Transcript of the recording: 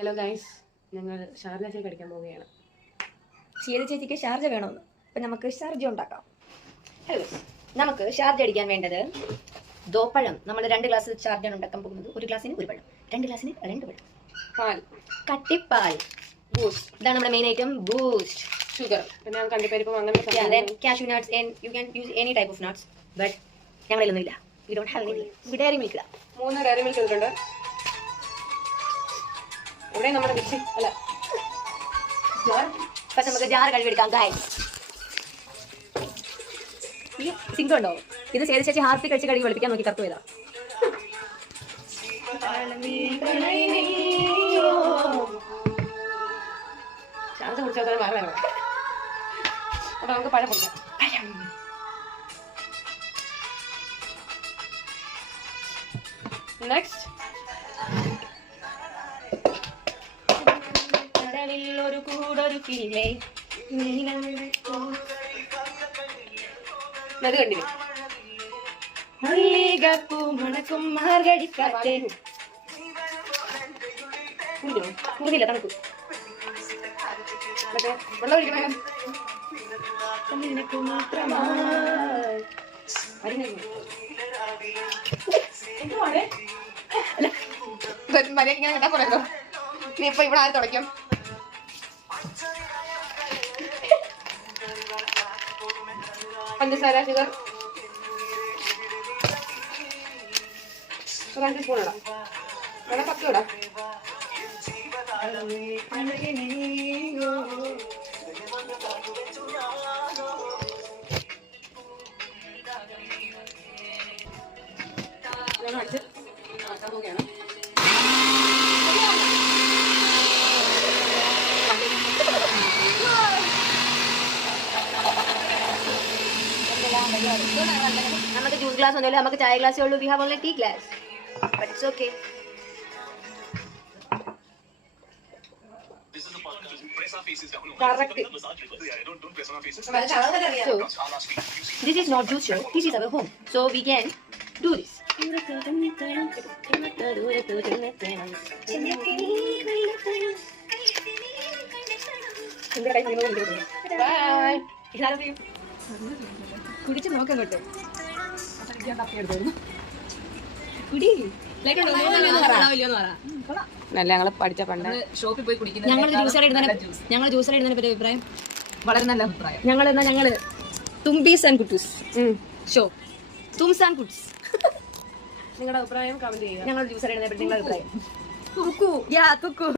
Hello guys, ഞങ്ങൾ Sharjah ചേച്ചി കഴിക്കാൻ പോവുകയാണ്. ചേച്ചിക്ക് ഷാർജ വേണമെന്ന്. അപ്പം നമുക്ക് ഷാർജ ഉണ്ടാക്കാം. ഹലോ, നമുക്ക് ഷാർജ അടിക്കാൻ വേണ്ടത് ദോപ്പഴം. നമ്മൾ 2 ഗ്ലാസ് ഷാർജയാണ് ഉണ്ടാക്കാൻ പോകുന്നത്. 1 ഗ്ലാസ്സിന് 1 പഴം, 2 ഗ്ലാസ്സിന് 2 പഴം, പാൽ, കട്ടിപ്പാൽ, ബൂസ്റ്റ്. ഇതാണ് നമ്മുടെ മെയിൻ ഐറ്റം. ബൂസ്റ്റ്, ഷുഗർ, പിന്നെ കണ്ടിപ്പരിപ്പും അങ്ങനെ cashew nuts and you can use any type of nuts. But ഞങ്ങളിലൊന്നും ഇല്ല. We don't have any. Dairy Milk. 3 Dairy Milk എടുത്തിട്ടുണ്ട്. ഇവിടെ നമ്മുടെ മിക്സി അല്ല, പക്ഷെ നമുക്ക് ജാർ കഴുകിയെടുക്കാം. ഗൈസ്, ഈ സിങ്ക് ഉണ്ടോ? ഇത് ചേച്ചി ഹാർപ്പി കഴിച്ച് കഴുകി വെളുപ്പിക്കാൻ നോക്കി കറുത്തു പോയതാ. ഷാർജ കുടിച്ചാൽ വേറെ വേണം. അപ്പൊ നമുക്ക് പഴം കുടിക്കാം. നെക്സ്റ്റ്, ഒരു കൂടൊരു കിളിലേ അത് കണ്ടില്ലേ? മല്ലികപ്പൂ മണക്കും മാർഗഴിക്കാറ്റ്. മുറിയില്ല, തണുക്കും. മറ്റേ വെള്ളം ഒഴിക്കണേ. മര്യാദ കേട്ടാ പറയല്ലോ. നീ ഇപ്പൊ ഇവിടെ ആര് തുടയ്ക്കും? പഞ്ചസാര, ഷുഗർ 5 സ്പൂൺ ഇടാം. വേണം 10 ഇടാം. അടിച്ച് ആക്കാൻ പോവുകയാണ്. നമുക്ക് ജ്യൂസ് ഗ്ലാസ് ഒന്നുമില്ല, നമുക്ക് ചായ ഗ്ലാസ്സേ ഉള്ളൂ. We have only tea glass, but it's okay. Correct. So, this is not juice show. This is our home, so we can do this. Bye. കുടിച്ച് നോക്കാം കേട്ടോ. കുടി നല്ല ഞങ്ങൾ പഠിച്ച പണ്ട് ഷോപ്പിൽ പോയി കുടിക്കുന്ന ഞങ്ങൾ ജ്യൂസർ ഇടുന്നതിനെ പറ്റി അഭിപ്രായം വളരെ നല്ല അഭിപ്രായം. ഞങ്ങൾ തുമ്പീസ് ആൻഡ് കുട്ടൂസ് ഷോ തുംസ് ആൻഡ് കുട്സ്. നിങ്ങളുടെ അഭിപ്രായം കമന്റ് ചെയ്യുക. ഞങ്ങൾ ജ്യൂസർ ഇടുന്നതിനെ പറ്റി നിങ്ങളുടെ അഭിപ്രായം. കുക്കു യാ കുക്കു.